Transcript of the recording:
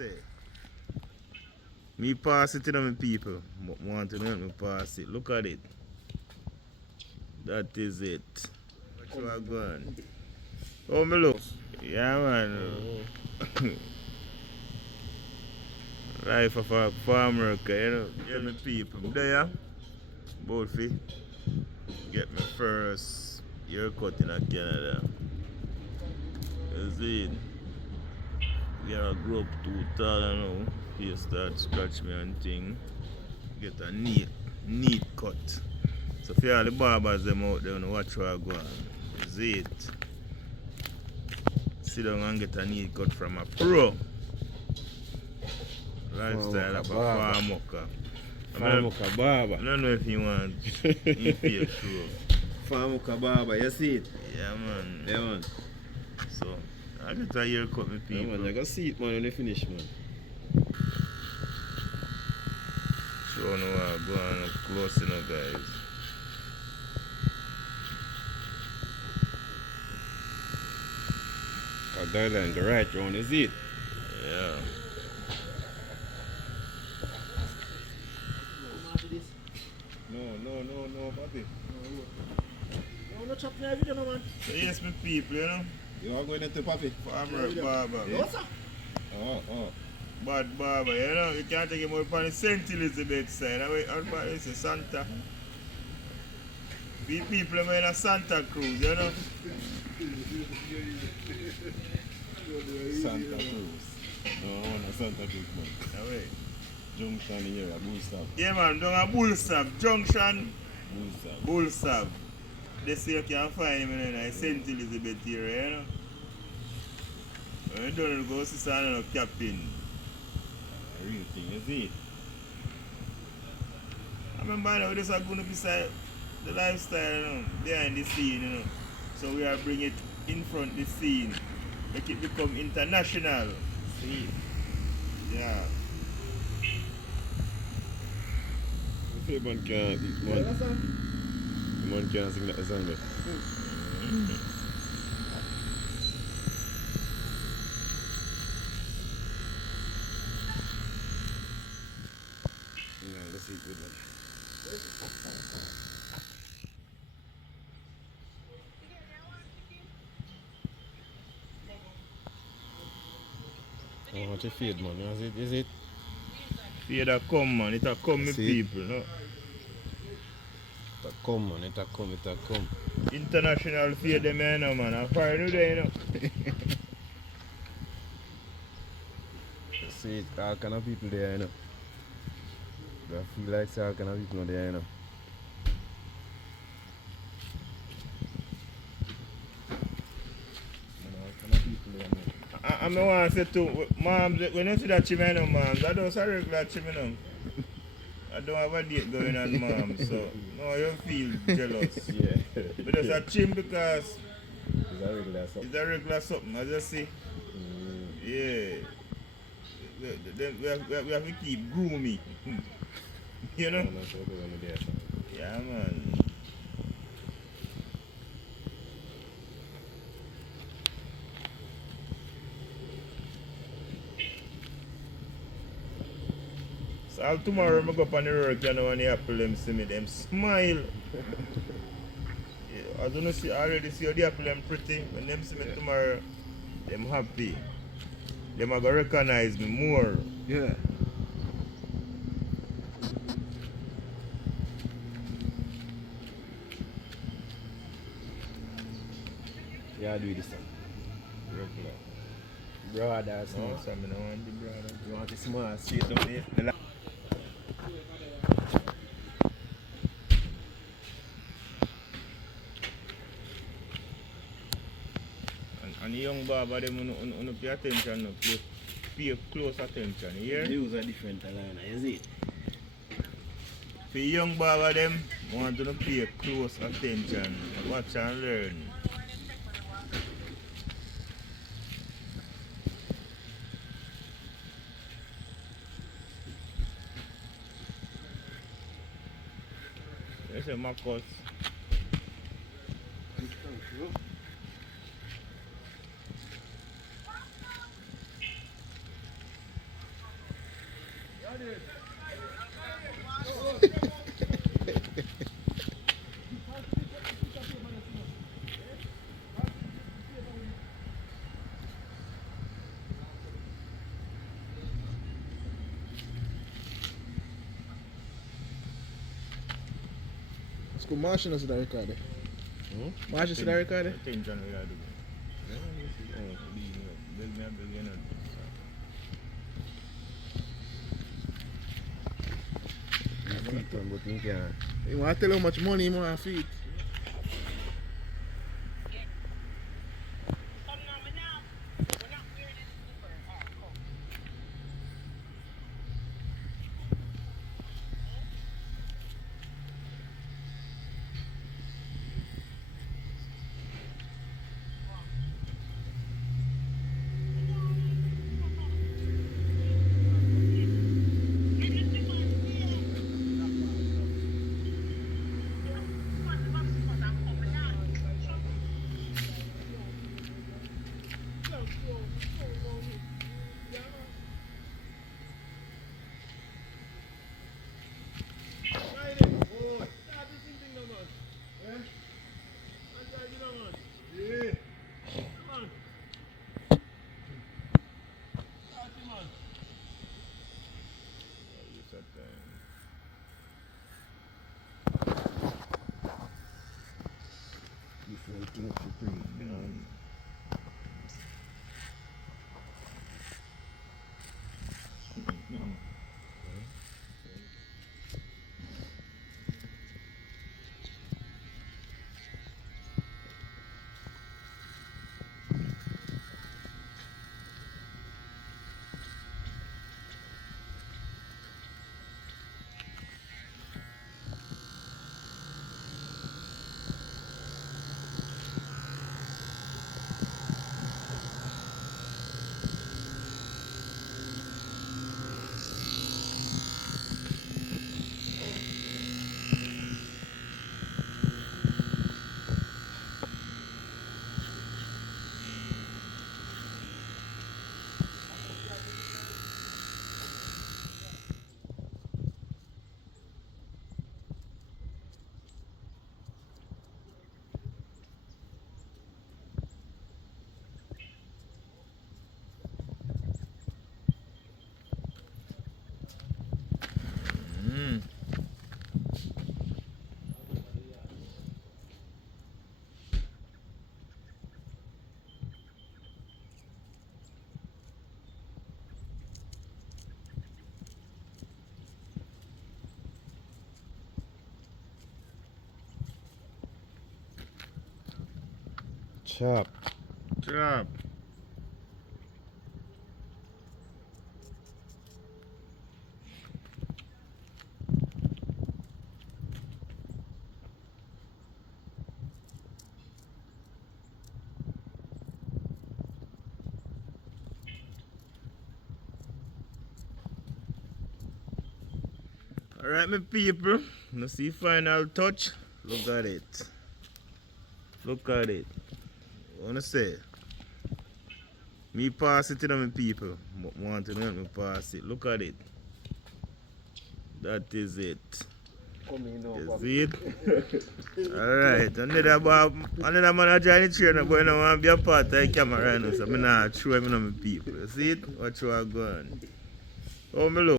say. Me pass it to them people. Want to know me pass it. Look at it. That is it. What you are going? Oh, me look. Yeah, man. Life of a farmer, you know. Get me people. There, both feet. Get me first haircut in Canada. You see it? We are grow up too tall now. You start scratch me and thing. Get a neat cut. So for all the barbers them out there, watch what I go on. You see it? Sit down and get a neat cut from a pro. Lifestyle of a farmucker. Farmucker barber. I don't know if you want in feel true. Farmucker barber, you see it? Yeah, man. Yeah, man. So, I get a haircut with people. Yeah, man, I can see it, man, when they finish, man. Show no go on up close, you know, guys. A guideline, the right round, is it? Yeah. No, papi. No chop me video, no man. So yes, my people, you know. You are going into papi? Farmer barber. No, sir. Oh. Bad barber, you know. You can't take him out on the St. Elizabeth side. How is it? Santa. We people are in a Santa Cruz, you know. Santa Cruz. No, I want a Santa Cruz, man. Away. Junction here, a bull stop. Yeah, man. Down a Bullsap Junction. Bullsap. They say you can find him in St. Elizabeth here, you know. When you don't go see some captain. Real thing, you see it? I remember now this is going to be the lifestyle, you know, behind the scene, you know. So we are bringing it in front of the scene. Make it become international. See it? Yeah. You say man can't eat, man. The man can't sing that song, man. Yeah, let's eat good, man. Oh, what you fade, man? Is it? Fade a come, man. It a come, me people, no? It a come, man. It a come. International fade them, you know, man. I'm fine with them, you know. See, all kind of people there, you know. I feel like all kind of people there, you know. I want to say too, moms, when you see that chim, you know, moms, I don't see a regular chim, you know. I don't have a date going on, mom, so no, you feel jealous. Yeah. But it's a chim because It's a regular something. it's a regular something, I just see. Yeah. We have to keep grooming. You know? Yeah, man. So all tomorrow I go up on the work, you know, when the apple them see me, them smile. Yeah, I don't know, I already see how the apple them pretty. When them see me tomorrow, them happy. Them are going to recognize me more. Yeah. Yeah, I do this one. Regular. Brothers, No, no. so I don't want the brother. You want it small, straight up there. And the young barber, them on pay attention, no, pay close attention, you hear? They use a different liner, you see it? For young barber, them want to pay close attention, watch and learn. You say Marcus. School Marshall knows that record. Marshall see that record. Attention we are doing. You want to tell how much money you want to feed? Chop. Trap. Alright, my people. Now see final touch. Look at it. Look at it. What I wanna say? Me pass it to them people. Want to let me pass it. Look at it. That is it. You see it? Alright. Another man I join the train, but I don't want to be a part of the camera right now, so I'm not sure I'm not my people. You see it? Watch what I'm going. Oh, me look.